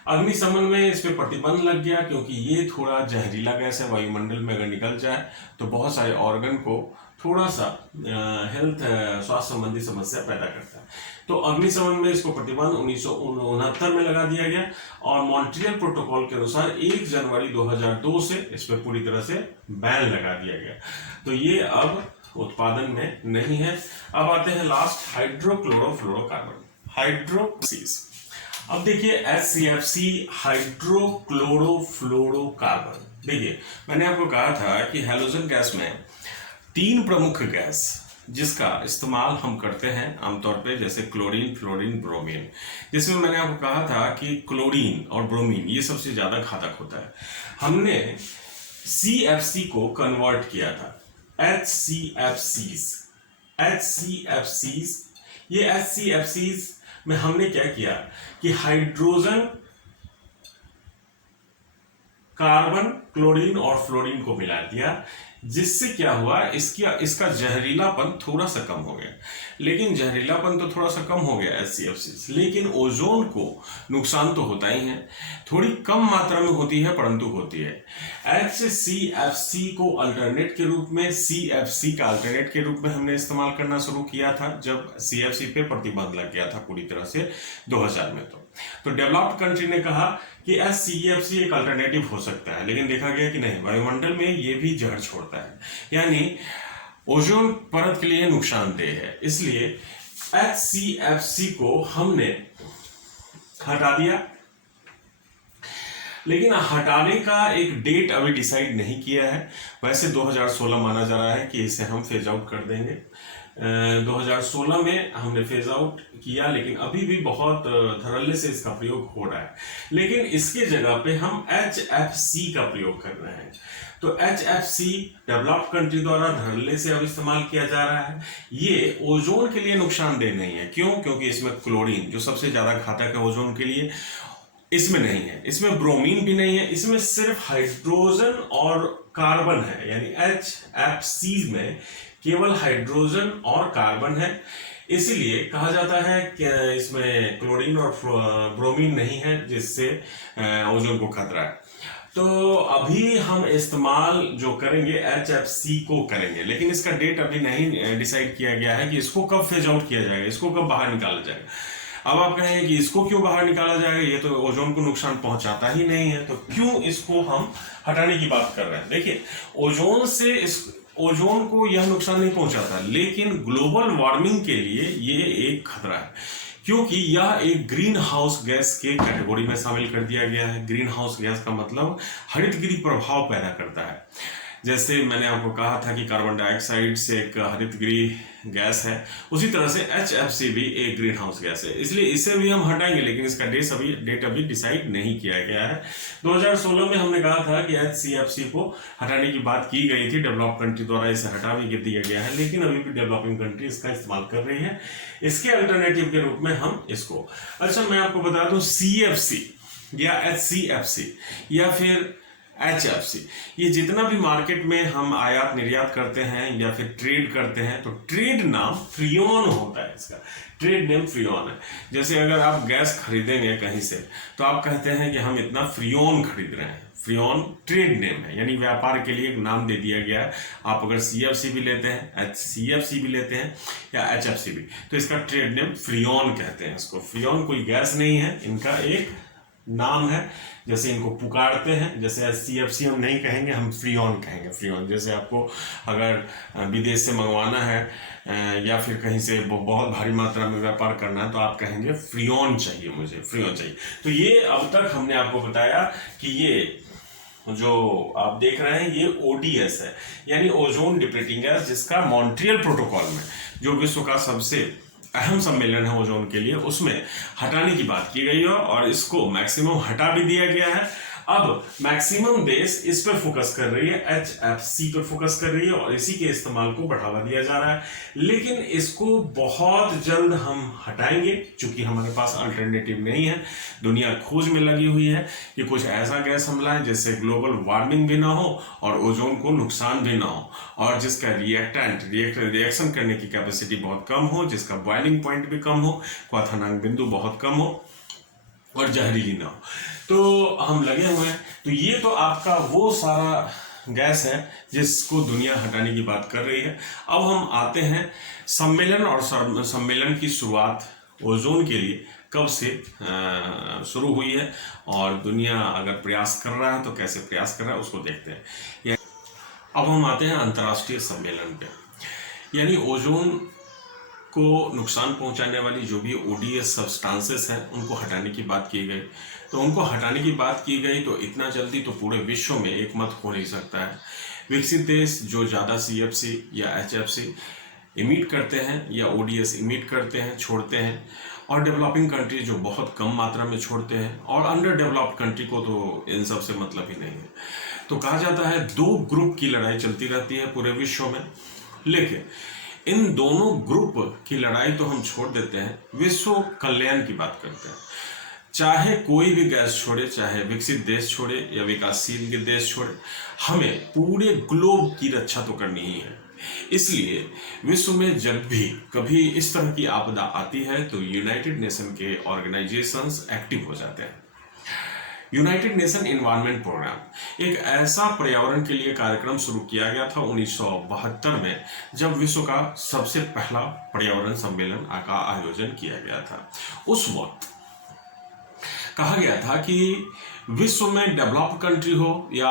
अग्निशमन में इस पे प्रतिबंध लग गया क्योंकि ये थोड़ा जहरीला गैस है, वायुमंडल में अगर निकल जाए तो बहुत सारे ऑर्गन को थोड़ा सा हेल्थ स्वास्थ्य संबंधी समस्या पैदा करता है। तो अग्निशमन में इसको प्रतिबंध 1969 में लगा दिया गया और मॉन्ट्रियल प्रोटोकॉल के अनुसार 1 जनवरी 2002 से इस पर पूरी तरह से बैन लगा दिया गया। तो ये अब उत्पादन में नहीं है। अब आते हैं लास्ट हाइड्रोक्लोरोफ्लोरोकार्बन, हाइड्रोक्सीज। अब देखिए HCFC हाइड्रोक्लोरोफ्लोरोकार्बन। देखिए मैंने आपको कहा था कि हैलोजन गैस में 3 प्रमुख गैस जिसका इस्तेमाल हम करते हैं आमतौर पे, जैसे क्लोरीन, फ्लोरीन, ब्रोमीन, जिसमें मैंने आपको कहा था कि क्लोरीन और ब्रोमीन ये सबसे ज़्यादा घातक होता है। हमने CFC को कन्वर्ट किया था HCFCs। ये HCFCs में हमने क्या किया कि हाइड्रोजन, कार्बन, क्लोरीन और फ्लोरीन को मिला दिया। जिससे क्या हुआ, इसका जहरीलापन थोड़ा सा कम हो गया। लेकिन जहरीलापन तो थोड़ा सा कम हो गया HCFC, लेकिन ओजोन को नुकसान तो होता ही है, थोड़ी कम मात्रा में होती है परंतु होती है। HCFC को अल्टरनेट के रूप में, CFC का अल्टरनेट के रूप में हमने इस्तेमाल करना शुरू किया था जब CFC पे प्रतिबंध लग गया था पूरी तरह से 2000 में। तो डेवलप्ड कंट्री ने कहा कि HCFC एक अल्टरनेटिव हो सकता है, लेकिन देखा गया कि नहीं, वायुमंडल में ये भी जहर छोड़ता है, यानी ओजोन परत के लिए नुकसानदेह है। इसलिए HCFC को हमने हटा दिया, लेकिन हटाने का एक डेट अभी डिसाइड नहीं किया है। वैसे 2016 माना जा रहा है कि इसे हम फेज आउट कर देंगे। 2016 में हमने फेज आउट किया, लेकिन अभी भी बहुत धड़ल्ले से इसका प्रयोग हो रहा है। लेकिन इसके जगह पे हम HFC का प्रयोग कर रहे हैं। तो HFC डेवलप्ड कंट्री द्वारा धड़ल्ले से अब इस्तेमाल किया जा रहा है। ये ओजोन के लिए नुकसानदेह नहीं है। क्यों? क्योंकि इसमें क्लोरीन, जो सबसे ज्यादा घातक है ओजोन के लिए, इसमें नहीं है। इसमें ब्रोमीन भी नहीं है, इसमें सिर्फ हाइड्रोजन और कार्बन है, यानी HFC में केवल हाइड्रोजन और कार्बन है। इसीलिए कहा जाता है कि इसमें क्लोरीन और ब्रोमीन नहीं है, जिससे ओजोन को खतरा है। तो अभी हम इस्तेमाल जो करेंगे HFC को करेंगे, लेकिन इसका डेट अभी नहीं डिसाइड किया गया है कि इसको कब फेज आउट किया जाएगा, इसको कब बाहर निकाला जाएगा। अब आप कहेंगे कि इसको क्यों बाहर निकाला जाएगा, ये तो ओजोन को नुकसान पहुंचाता ही नहीं है, तो क्यों इसको हम हटाने की बात कर रहे हैं। देखिए, ओजोन को यह नुकसान नहीं पहुंचाता, लेकिन ग्लोबल वार्मिंग के लिए ये एक खतरा है, क्योंकि यह एक ग्रीन हाउस गैस के कैटेगरी में शामिल कर दिया गया है। ग्रीन हाउस गैस का मतलब हरितगृह प्रभाव पैदा करता है। जैसे मैंने आपको कहा था कि कार्बन डाइऑक्साइड से एक हरितगृह गैस है, उसी तरह से HFC भी एक ग्रीन हाउस गैस है। इसलिए इसे भी हम हटाएंगे, लेकिन इसका डेट अभी डिसाइड नहीं किया गया है। 2016 में हमने कहा था कि HCFC को हटाने की बात की गई थी, डेवलप कंट्री द्वारा इसे हटा भी दिया गया है, लेकिन अभी भी डेवलपिंग कंट्री इसका इस्तेमाल कर रही है इसके अल्टरनेटिव के रूप में हम इसको। अच्छा, मैं आपको बता दूं, CFC या HCFC या फिर HFC, ये जितना भी मार्केट में हम आयात निर्यात करते हैं या फिर ट्रेड करते हैं, तो ट्रेड नाम फ्रियोन होता है, इसका ट्रेड नेम फ्रियोन है। जैसे अगर आप गैस खरीदेंगे कहीं से, तो आप कहते हैं कि हम इतना फ्रियोन खरीद रहे हैं। फ्रियोन ट्रेड नेम है, यानी व्यापार के लिए एक नाम दे दिया गया है। आप अगर CFC भी लेते हैं, HCFC भी लेते हैं या HFC भी, तो इसका ट्रेड नेम फ्रियोन कहते हैं। इसको फ्रियोन कोई गैस नहीं है, इनका एक नाम है, जैसे इनको पुकारते हैं। जैसे HCFC हम नहीं कहेंगे, हम फ्रियोन कहेंगे। फ्रियोन, जैसे आपको अगर विदेश से मंगवाना है या फिर कहीं से बहुत भारी मात्रा में व्यापार करना है, तो आप कहेंगे फ्रियोन चाहिए, मुझे फ्रियोन चाहिए। तो ये अब तक हमने आपको बताया कि ये जो आप देख रहे हैं ये ODS है, यानी ओजोन डिप्लीटिंग गैस, जिसका मॉन्ट्रियल प्रोटोकॉल में, जो विश्व का सबसे अहम सम्मेलन है ओजोन के लिए, उसमें हटाने की बात की गई है और इसको मैक्सिमम हटा भी दिया गया है। अब मैक्सिमम देश इस पर फोकस कर रही है, HFC पर फोकस कर रही है और इसी के इस्तेमाल को बढ़ावा दिया जा रहा है। लेकिन इसको बहुत जल्द हम हटाएंगे, क्योंकि हमारे पास अल्टरनेटिव नहीं है। दुनिया खोज में लगी हुई है कि कुछ ऐसा गैस हम लाएं जिससे ग्लोबल वार्मिंग भी ना हो और ओजोन को नुकसान भी ना हो, और जिसका रिएक्शन करने की कैपेसिटी बहुत कम हो, जिसका बॉइलिंग पॉइंट भी कम हो, क्वथनांक बिंदु बहुत कम हो और जहरीली ना हो। तो हम लगे हुए हैं। तो ये तो आपका वो सारा गैस है जिसको दुनिया हटाने की बात कर रही है। अब हम आते हैं सम्मेलन, और सम्मेलन की शुरुआत ओजोन के लिए कब से शुरू हुई है और दुनिया अगर प्रयास कर रहा है तो कैसे प्रयास कर रहा है उसको देखते हैं। अब हम आते हैं अंतर्राष्ट्रीय सम्मेलन पे, यानी ओजोन को नुकसान पहुंचाने वाली जो भी ODS सब्सटेंसेस हैं उनको हटाने की बात की गई। तो उनको हटाने की बात की गई तो इतना जल्दी तो पूरे विश्व में एक मत हो नहीं सकता है। विकसित देश जो ज़्यादा CFC या HFC इमिट करते हैं या ODS इमिट करते हैं, छोड़ते हैं, और डेवलपिंग कंट्री जो बहुत कम मात्रा में छोड़ते हैं, और अंडर डेवलप्ड कंट्री को तो इन सब से मतलब ही नहीं है। तो कहा जाता है 2 ग्रुप की लड़ाई चलती रहती है पूरे विश्व में। लेकिन इन दोनों ग्रुप की लड़ाई तो हम छोड़ देते हैं, विश्व कल्याण की बात करते हैं। चाहे कोई भी गैस छोड़े, चाहे विकसित देश छोड़े या विकासशील के देश छोड़े, हमें पूरे ग्लोब की रक्षा तो करनी ही है। इसलिए विश्व में जब भी कभी इस तरह की आपदा आती है तो यूनाइटेड नेशन के ऑर्गेनाइजेशंस एक्टिव हो जाते हैं। यूनाइटेड नेशन एनवायरनमेंट प्रोग्राम एक ऐसा पर्यावरण के लिए कार्यक्रम शुरू किया गया था 1972 में, जब विश्व का सबसे पहला पर्यावरण सम्मेलन का आयोजन किया गया था। उस वक्त कहा गया था कि विश्व में डेवलप्ड कंट्री हो या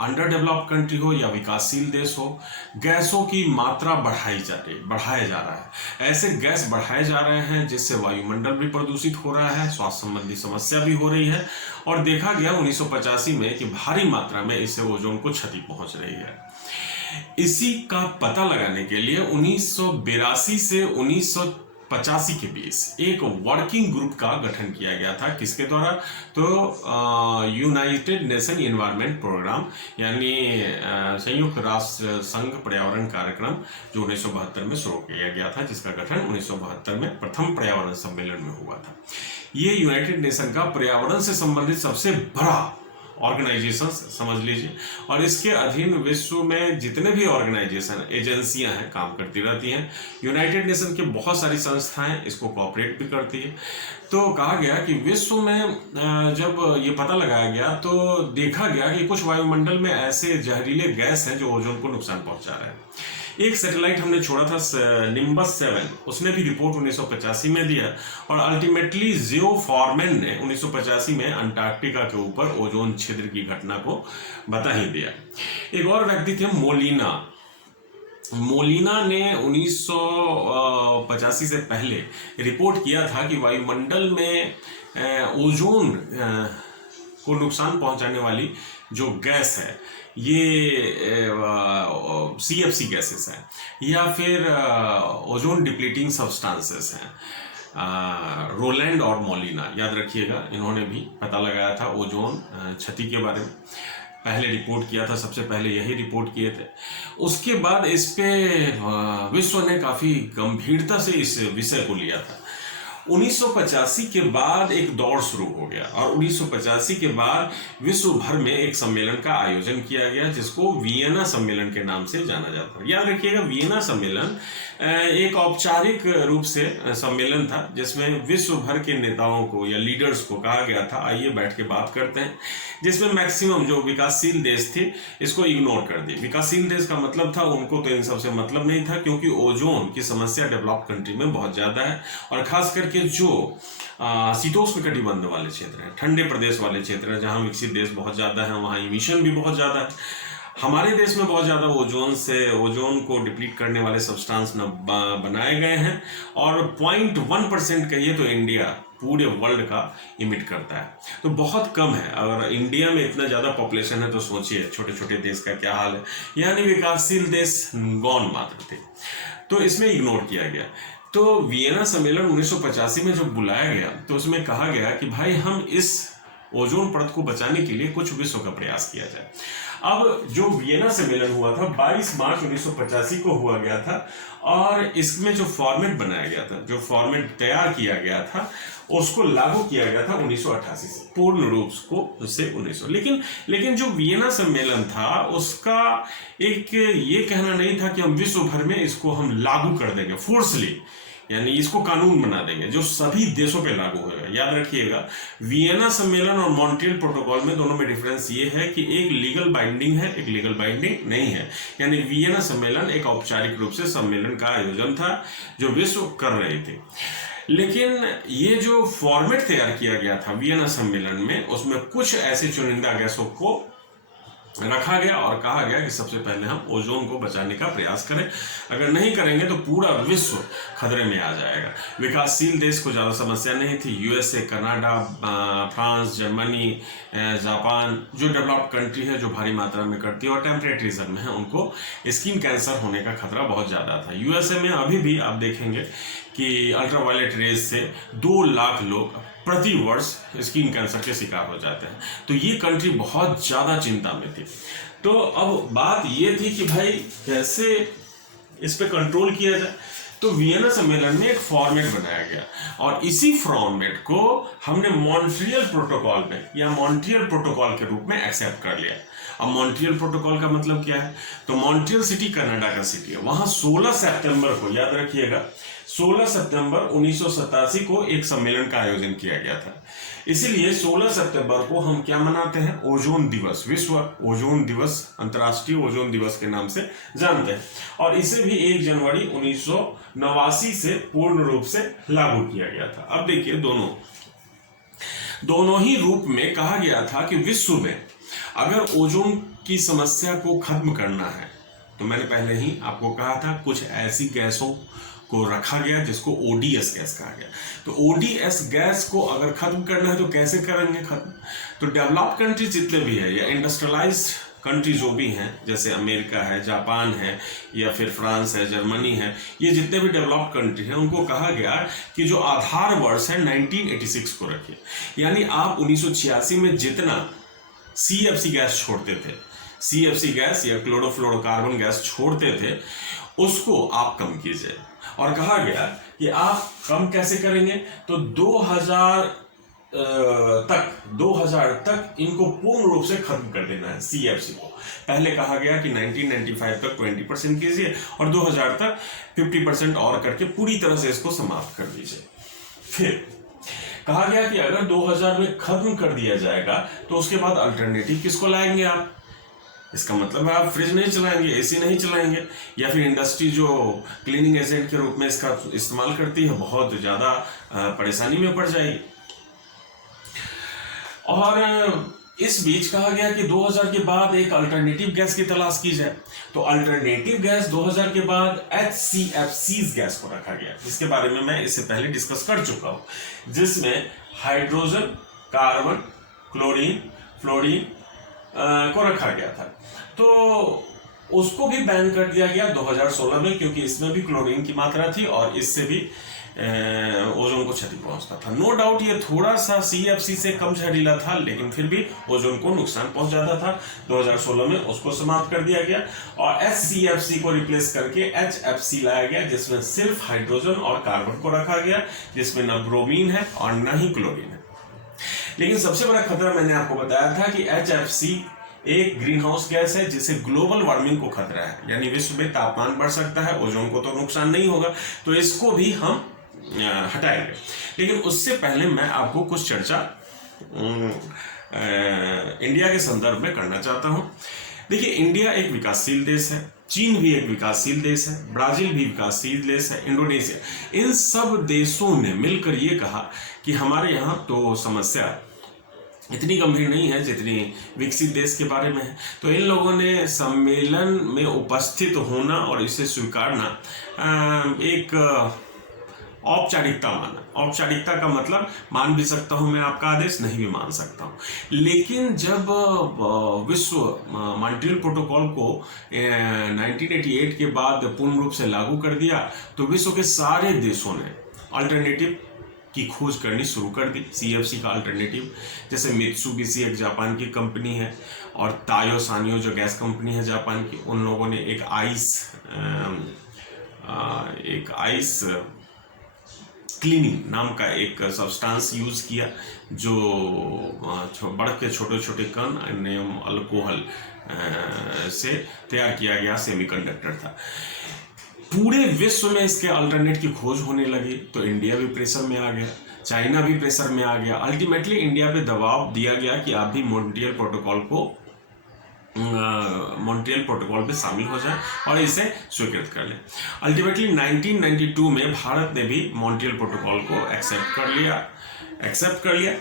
अंडर डेवलप्ड कंट्री हो या विकासशील देश हो, गैसों की मात्रा बढ़ाया जा रहा है। ऐसे गैस बढ़ाए जा रहे हैं जिससे वायुमंडल भी प्रदूषित हो रहा है, स्वास्थ्य संबंधी समस्या भी हो रही है, और देखा गया 1985 में कि भारी मात्रा में इससे ओजोन को क्षति पहुंच रही है। इसी का पता लगाने के लिए 1982 से 1985 के बीच एक वर्किंग ग्रुप का गठन किया गया था। किसके द्वारा? तो यूनाइटेड नेशन एनवायरनमेंट प्रोग्राम, यानी संयुक्त राष्ट्र संघ पर्यावरण कार्यक्रम, जो 1972 में शुरू किया गया था, जिसका गठन 1972 में प्रथम पर्यावरण सम्मेलन में हुआ था। ये यूनाइटेड नेशन का पर्यावरण से संबंधित सबसे बड़ा ऑर्गेनाइजेशन समझ लीजिए, और इसके अधीन विश्व में जितने भी ऑर्गेनाइजेशन, एजेंसियां हैं, काम करती रहती हैं। यूनाइटेड नेशन की बहुत सारी संस्थाएं इसको कोऑपरेट भी करती है। तो कहा गया कि विश्व में जब ये पता लगाया गया तो देखा गया कि कुछ वायुमंडल में ऐसे जहरीले गैस हैं जो ओजोन को नुकसान पहुंचा रहे हैं। एक सैटेलाइट हमने छोड़ा था निम्बस 7, उसने भी रिपोर्ट 1985 में दिया, और अल्टीमेटली जियो फॉरमैन ने 1985 में अंटार्कटिका के ऊपर ओजोन छिद्र की घटना को बता ही दिया। एक और व्यक्ति थे मोलिना ने 1985 से पहले रिपोर्ट किया था कि वायुमंडल में ओजोन को नुकसान पहुंचाने वाली जो गैस है, ये CFC गैसेस हैं या फिर ओजोन डिप्लीटिंग सब्सटेंसेस हैं। रोलैंड और मोलिना, याद रखिएगा, इन्होंने भी पता लगाया था ओजोन क्षति के बारे में। पहले रिपोर्ट किया था, सबसे पहले यही रिपोर्ट किए थे। उसके बाद इस पे विश्व ने काफ़ी गंभीरता से इस विषय को लिया था। 1985 के बाद एक दौर शुरू हो गया, और 1985 के बाद विश्व भर में एक सम्मेलन का आयोजन किया गया, जिसको वियना सम्मेलन के नाम से जाना जाता है। याद रखिएगा, वियना सम्मेलन एक औपचारिक रूप से सम्मेलन था, जिसमें विश्व भर के नेताओं को या लीडर्स को कहा गया था, आइए बैठ के बात करते हैं, जिसमें मैक्सिमम जो विकासशील देश थे इसको इग्नोर कर दिए। विकासशील देश का मतलब था, उनको तो इन सबसे मतलब नहीं था, क्योंकि ओजोन की समस्या डेवलप्ड कंट्री में बहुत ज़्यादा है, और खास करके जो शीतोष्ण कटिबंध वाले क्षेत्र हैं, ठंडे प्रदेश वाले क्षेत्र हैं, जहाँ विकसित देश बहुत ज़्यादा है, वहाँ इमिशन भी बहुत ज़्यादा है। हमारे देश में बहुत ज़्यादा ओजोन को डिप्लीट करने वाले सब्सटेंस बनाए गए हैं, और 0.1% कहिए तो इंडिया पूरे वर्ल्ड का इमिट करता है, तो बहुत कम है। अगर इंडिया में इतना ज़्यादा पॉपुलेशन है तो सोचिए छोटे छोटे देश का क्या हाल है, यानी विकासशील देश गौण मात्र थे, तो इसमें इग्नोर किया गया। तो वियना सम्मेलन 1985 में जब बुलाया गया तो उसमें कहा गया कि भाई हम इस ओजोन परत को बचाने के लिए कुछ विश्व का प्रयास किया जाए। अब जो वियना सम्मेलन हुआ था 22 मार्च 1985 को हुआ गया था, और इसमें जो फॉर्मेट बनाया गया था, जो फॉर्मेट तैयार किया गया था, उसको लागू किया गया था 1988 से, पूर्ण रूप को से 1900। लेकिन जो वियना सम्मेलन था उसका एक ये कहना नहीं था कि हम विश्व भर में इसको हम लागू कर देंगे फोर्सली, यानी इसको कानून बना देंगे जो सभी देशों पे लागू होगा। याद रखिएगा, वियना सम्मेलन और मॉन्ट्रियल प्रोटोकॉल में दोनों में डिफरेंस ये है कि एक लीगल बाइंडिंग है, एक लीगल बाइंडिंग नहीं है। यानी वियना सम्मेलन एक औपचारिक रूप से सम्मेलन का आयोजन था जो विश्व कर रहे थे, लेकिन ये जो फॉर्मेट तैयार किया गया था वियना सम्मेलन में, उसमें कुछ ऐसे चुनिंदा गैसों को रखा गया और कहा गया कि सबसे पहले हम ओजोन को बचाने का प्रयास करें, अगर नहीं करेंगे तो पूरा विश्व खतरे में आ जाएगा। विकासशील देश को ज़्यादा समस्या नहीं थी, USA, Canada, France, Germany, Japan, जो डेवलप्ड कंट्री है, जो भारी मात्रा में करती है और टेम्परेट रीजन में है, उनको स्किन कैंसर होने का खतरा बहुत ज़्यादा था। USA में अभी भी आप देखेंगे कि अल्ट्रावायलेट रेज से 2 लाख लोग प्रति वर्ष स्किन कैंसर के शिकार हो जाते हैं, तो ये कंट्री बहुत ज़्यादा चिंता में थी। तो अब बात ये थी कि भाई कैसे इस पे कंट्रोल किया जाए। तो वियना सम्मेलन में एक फॉर्मेट बनाया गया और इसी फॉर्मेट को हमने मॉन्ट्रियल प्रोटोकॉल में या मॉन्ट्रियल प्रोटोकॉल के रूप में एक्सेप्ट कर लिया। अब मॉन्ट्रियल प्रोटोकॉल का मतलब क्या है? तो मॉन्ट्रियल सिटी कनाडा का सिटी है, वहां 16 सितंबर को, याद रखिएगा 16 सितंबर 1987 को एक सम्मेलन का आयोजन किया गया था। इसीलिए 16 सितंबर को हम क्या मनाते हैं? ओजोन दिवस, विश्व ओजोन दिवस, अंतर्राष्ट्रीय ओजोन दिवस के नाम से जानते हैं। और इसे भी 1 जनवरी 1989 से पूर्ण रूप से लागू किया गया था। अब देखिए दोनों ही रूप में कहा गया था कि विश्व में अगर ओजोन की समस्या को खत्म करना है, तो मैंने पहले ही आपको कहा था कुछ ऐसी गैसों को रखा गया जिसको ओडीएस गैस कहा गया। तो ओडीएस गैस को अगर खत्म करना है तो कैसे करेंगे खत्म? तो डेवलप्ड कंट्री जितने भी है या इंडस्ट्रियलाइज्ड कंट्री जो भी हैं, जैसे अमेरिका है, जापान है, या फिर फ्रांस है, जर्मनी है, ये जितने भी डेवलप्ड कंट्री हैं उनको कहा गया कि जो आधार वर्ष है 1986 को रखिए। यानी आप 1986 में जितना सीएफसी गैस छोड़ते थे, सीएफसी गैस या क्लोरोफ्लोरोकार्बन गैस छोड़ते थे, उसको आप कम कीजिए। और कहा गया कि आप कम कैसे करेंगे? तो 2000 तक इनको पूर्ण रूप से खत्म कर देना है सीएफसी को। पहले कहा गया कि 1995 तक 20% कीजिए और 2000 तक 50% और करके पूरी तरह से इसको समाप्त कर दीजिए। फिर कहा गया कि अगर 2000 में खत्म कर दिया जाएगा तो उसके बाद अल्टरनेटिव किसको लाएंगे आप? इसका मतलब है आप फ्रिज नहीं चलाएंगे, एसी नहीं चलाएंगे, या फिर इंडस्ट्री जो क्लीनिंग एजेंट के रूप में इसका इस्तेमाल करती है बहुत ज़्यादा परेशानी में पड़ जाएगी। और इस बीच कहा गया कि 2000 के बाद एक अल्टरनेटिव गैस की तलाश की जाए। तो अल्टरनेटिव गैस 2000 के बाद HCFCs गैस को रखा गया, जिसके बारे में मैं इससे पहले डिस्कस कर चुका हूं, जिसमें हाइड्रोजन, कार्बन, क्लोरीन, फ्लोरीन को रखा गया था। तो उसको भी बैन कर दिया गया 2016 में, क्योंकि इसमें भी क्लोरीन की मात्रा थी और इससे भी ओजोन को क्षति पहुंचता था। नो डाउट ये थोड़ा सा सीएफसी से कम जहरीला था, लेकिन फिर भी ओजोन को नुकसान पहुंच जाता था। 2016 में उसको समाप्त कर दिया गया और HCFC को रिप्लेस करके HFC लाया गया, जिसमें सिर्फ हाइड्रोजन और कार्बन को रखा गया, जिसमें न ब्रोमीन है और न ही क्लोरीन है। लेकिन सबसे बड़ा खतरा मैंने आपको बताया था कि HFC एक ग्रीन हाउस गैस है जिसे ग्लोबल वार्मिंग को खतरा है, यानी विश्व में तापमान बढ़ सकता है, ओजोन को तो नुकसान नहीं होगा, तो इसको भी हम हटाएंगे। लेकिन उससे पहले मैं आपको कुछ चर्चा इंडिया के संदर्भ में करना चाहता हूं। देखिए, इंडिया एक विकासशील देश है, चीन भी एक विकासशील देश है, ब्राजील भी विकासशील देश है, इंडोनेशिया, इन सब देशों ने मिलकर ये कहा कि हमारे यहाँ तो समस्या इतनी गंभीर नहीं है जितनी विकसित देश के बारे में है। तो इन लोगों ने सम्मेलन में उपस्थित होना और इसे स्वीकारना एक औपचारिकता माना। औपचारिकता का मतलब मान भी सकता हूं मैं आपका आदेश, नहीं भी मान सकता हूं, लेकिन जब विश्व मॉन्ट्रियल प्रोटोकॉल को 1988 के बाद पूर्ण रूप से लागू कर दिया, तो विश्व के सारे देशों ने अल्टरनेटिव की खोज करनी शुरू कर दी। सीएफसी का अल्टरनेटिव, जैसे मित्सुबिशी एक जापान की कंपनी है और तायो सानियो जो गैस कंपनी है जापान की, उन लोगों ने एक आइस क्लीनिंग नाम का एक सब्सटेंस यूज किया, जो बर्फ के छोटे छोटे कण नेम अल्कोहल से तैयार किया गया सेमीकंडक्टर था। पूरे विश्व में इसके अल्टरनेट की खोज होने लगी, तो इंडिया भी प्रेशर में आ गया, चाइना भी प्रेशर में आ गया। अल्टीमेटली इंडिया पे दबाव दिया गया कि आप भी मॉन्ट्रियल प्रोटोकॉल पे शामिल हो जाए और इसे स्वीकृत कर लें। अल्टीमेटली 1992 में भारत ने भी मॉन्ट्रियल प्रोटोकॉल को एक्सेप्ट कर लिया।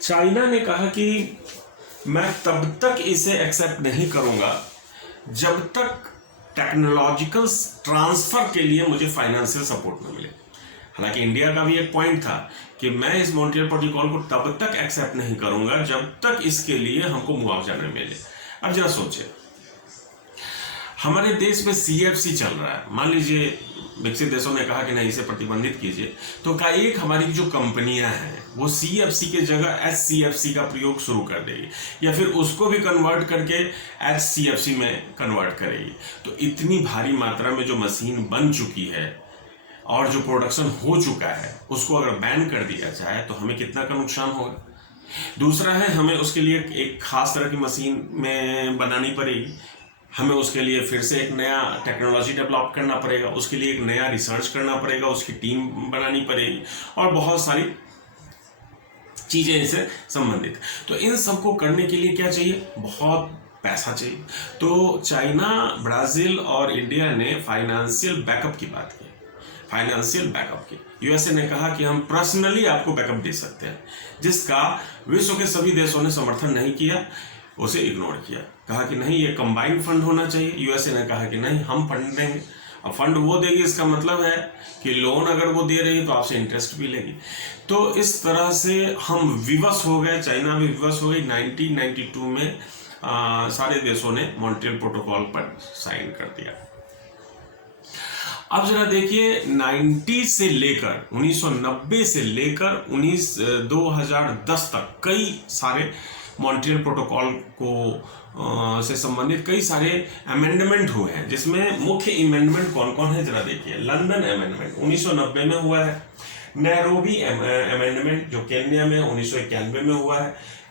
चाइना ने कहा कि मैं तब तक इसे एक्सेप्ट नहीं करूंगा जब तक टेक्नोलॉजिकल ट्रांसफर के लिए मुझे फाइनेंशियल सपोर्ट न मिले। हालांकि इंडिया का भी एक पॉइंट था कि मैं इस मॉन्ट्रियल प्रोटोकॉल को तब तक एक्सेप्ट नहीं करूंगा जब तक इसके लिए हमको मुआवजा न मिले। अब जरा सोचिए, हमारे देश में सीएफसी चल रहा है, मान लीजिए विकसित देशों ने कहा कि नहीं इसे प्रतिबंधित कीजिए, तो का एक हमारी जो कंपनियां हैं वो CFC के जगह HCFC का प्रयोग शुरू कर देगी या फिर उसको भी कन्वर्ट करके HCFC में कन्वर्ट करेगी। तो इतनी भारी मात्रा में जो मशीन बन चुकी है और जो प्रोडक्शन हो चुका है उसको अगर बैन कर दिया जाए तो हमें कितना का नुकसान होगा। दूसरा है, हमें उसके लिए एक खास तरह की मशीन में बनानी पड़ेगी, हमें उसके लिए फिर से एक नया टेक्नोलॉजी डेवलप करना पड़ेगा, उसके लिए एक नया रिसर्च करना पड़ेगा, उसकी टीम बनानी पड़ेगी और बहुत सारी चीज़ें इससे संबंधित। तो इन सबको करने के लिए क्या चाहिए, बहुत पैसा चाहिए। तो चाइना, ब्राज़ील और इंडिया ने फाइनेंशियल बैकअप की बात की, फाइनेंशियल बैकअप की। यूएसए ने कहा कि हम पर्सनली आपको बैकअप दे सकते हैं, जिसका विश्व के सभी देशों ने समर्थन नहीं किया, उसे इग्नोर किया, कहा कि नहीं ये कंबाइंड फंड होना चाहिए। यूएसए ने कहा कि नहीं हम फंड देंगे। अब फंड वो देगी, इसका मतलब है कि लोन अगर वो दे रही है तो आपसे इंटरेस्ट भी लेगी। तो इस तरह से हम विवश हो गए, चाइना भी विवश हो गई। 1992 में सारे देशों ने मॉन्ट्रियल प्रोटोकॉल पर साइन कर दिया। अब जरा देखिए, 90 से लेकर 1990 से लेकर 2010 तक कई सारे मॉन्ट्रियल प्रोटोकॉल को से संबंधित कई सारे अमेंडमेंट हुए हैं, जिसमें मुख्य अमेंडमेंट कौन कौन है जरा देखिए। लंदन अमेंडमेंट 1990 में हुआ है, नैरोबी अमेंडमेंट जो केन्या में 1991 में हुआ है,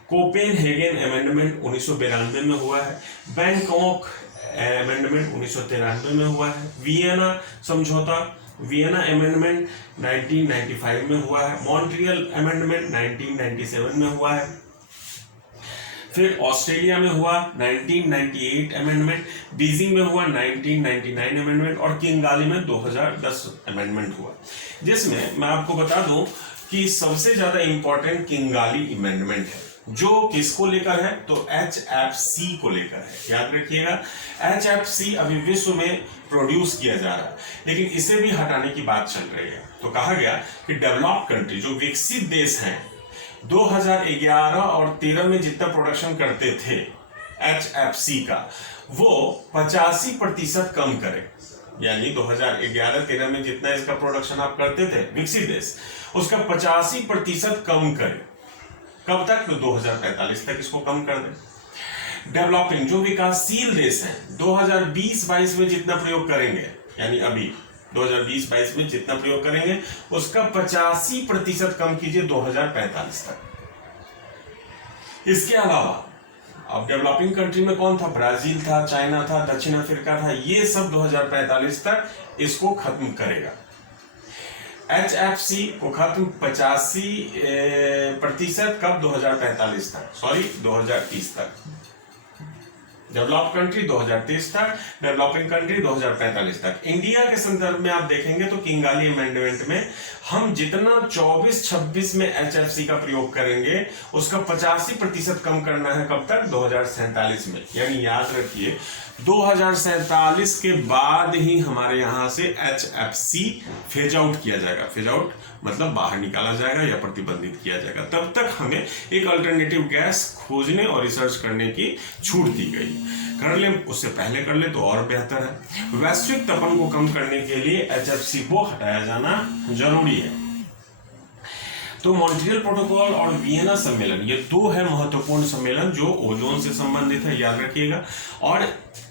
कोपेनहेगन अमेंडमेंट 1992 में हुआ है, बैंकॉक अमेंडमेंट 1993 में हुआ है, वियना समझौता वियना अमेंडमेंट 1995 में हुआ है, मॉन्ट्रियल अमेंडमेंट 1997 में हुआ है, फिर ऑस्ट्रेलिया में हुआ 1998 अमेंडमेंट, बीजिंग में हुआ 1999 अमेंडमेंट और किंगाली में 2010 अमेंडमेंट हुआ। जिसमें मैं आपको बता दूं कि सबसे ज्यादा इंपॉर्टेंट किंगाली अमेंडमेंट है, जो किसको लेकर है, तो HFC को लेकर है। याद रखिएगा, HFC अभी विश्व में प्रोड्यूस किया जा रहा है, लेकिन इसे भी हटाने की बात चल रही है। तो कहा गया कि डेवलप कंट्री, जो विकसित देश हैं, 2011 और 13 में जितना प्रोडक्शन करते थे HFC का, वो 85% कम करें। यानी 2011-13 में जितना इसका प्रोडक्शन आप करते थे विकसित देश, उसका 85% कम करें। कब तक, तो 2045 तक इसको कम कर दें। डेवलपिंग, जो विकासशील देश हैं, 2020-22 में जितना प्रयोग करेंगे, यानी अभी 2020-22 में जितना प्रयोग करेंगे उसका 85% कम कीजिए 2045 तक। इसके अलावा अब डेवलपिंग कंट्री में कौन था, ब्राजील था, चाइना था, दक्षिण अफ्रीका था, ये सब 2045 तक इसको खत्म करेगा। HFC को खत्म 85% कब, 2045 तक, सॉरी 2030 तक। डेवलप कंट्री 2030 तक, डेवलपिंग कंट्री 2045 तक। इंडिया के संदर्भ में आप देखेंगे तो किंगाली अमेंडमेंट में हम जितना 24-26 में HFC का प्रयोग करेंगे उसका 85% कम करना है। कब तक, 2047 में। यानी याद रखिए 2047 के बाद ही हमारे यहां से HFC फेज आउट किया जाएगा। फेज आउट मतलब बाहर निकाला जाएगा या प्रतिबंधित किया जाएगा। तब तक हमें एक अल्टरनेटिव गैस खोजने और रिसर्च करने की छूट दी गई। कर ले, उससे पहले कर ले तो और बेहतर है। वैश्विक तपन को कम करने के लिए HFC को हटाया जाना जरूरी है। तो मॉन्ट्रियल प्रोटोकॉल और वियना सम्मेलन, ये दो है महत्वपूर्ण सम्मेलन जो ओजोन से संबंधित है, याद रखिएगा। और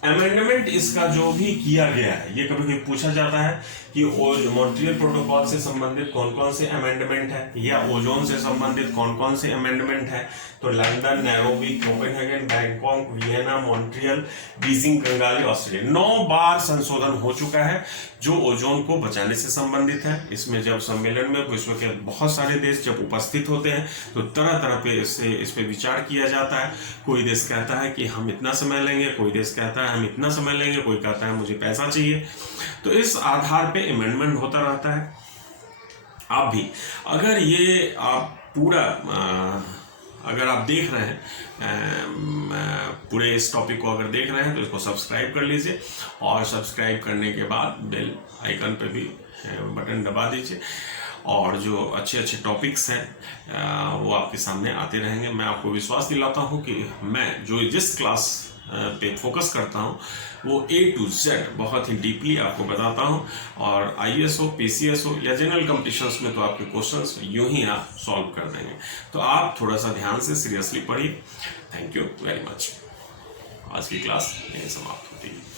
अमेंडमेंट इसका जो भी किया गया है, ये कभी कभी पूछा जाता है कि मॉन्ट्रियल प्रोटोकॉल से संबंधित कौन कौन से अमेंडमेंट है या ओजोन से संबंधित कौन कौन से अमेंडमेंट है। तो London, Nairobi, Copenhagen, Bangkok, Vienna, Montreal, Beijing, Kigali, Australia, 9 बार संशोधन हो चुका है जो ओजोन को बचाने से संबंधित है। इसमें जब सम्मेलन में विश्व के बहुत सारे देश जब उपस्थित होते हैं तो तरह तरह पे इस पे विचार किया जाता है। कोई देश कहता है कि हम इतना समय लेंगे, कोई देश कहता है हम इतना समय लेंगे, कोई कहता है मुझे पैसा चाहिए। तो इस आधार पे अमेंडमेंट होता रहता है। आप भी अगर ये आप पूरा अगर आप देख रहे हैं पूरे इस टॉपिक को अगर देख रहे हैं तो इसको सब्सक्राइब कर लीजिए और सब्सक्राइब करने के बाद बेल आइकन पे भी बटन दबा दीजिए और जो अच्छे अच्छे टॉपिक्स हैं वो आपके सामने आते रहेंगे। मैं आपको विश्वास दिलाता हूँ कि मैं जो जिस क्लास पे फोकस करता हूँ, वो A to Z बहुत ही डीपली आपको बताता हूँ। और IAS हो, PCS हो या जनरल कॉम्पिटिशन्स में तो आपके क्वेश्चंस यूं ही आप सॉल्व कर देंगे। तो आप थोड़ा सा ध्यान से सीरियसली पढ़िए। Thank you very much. आज की क्लास यहीं समाप्त होती है।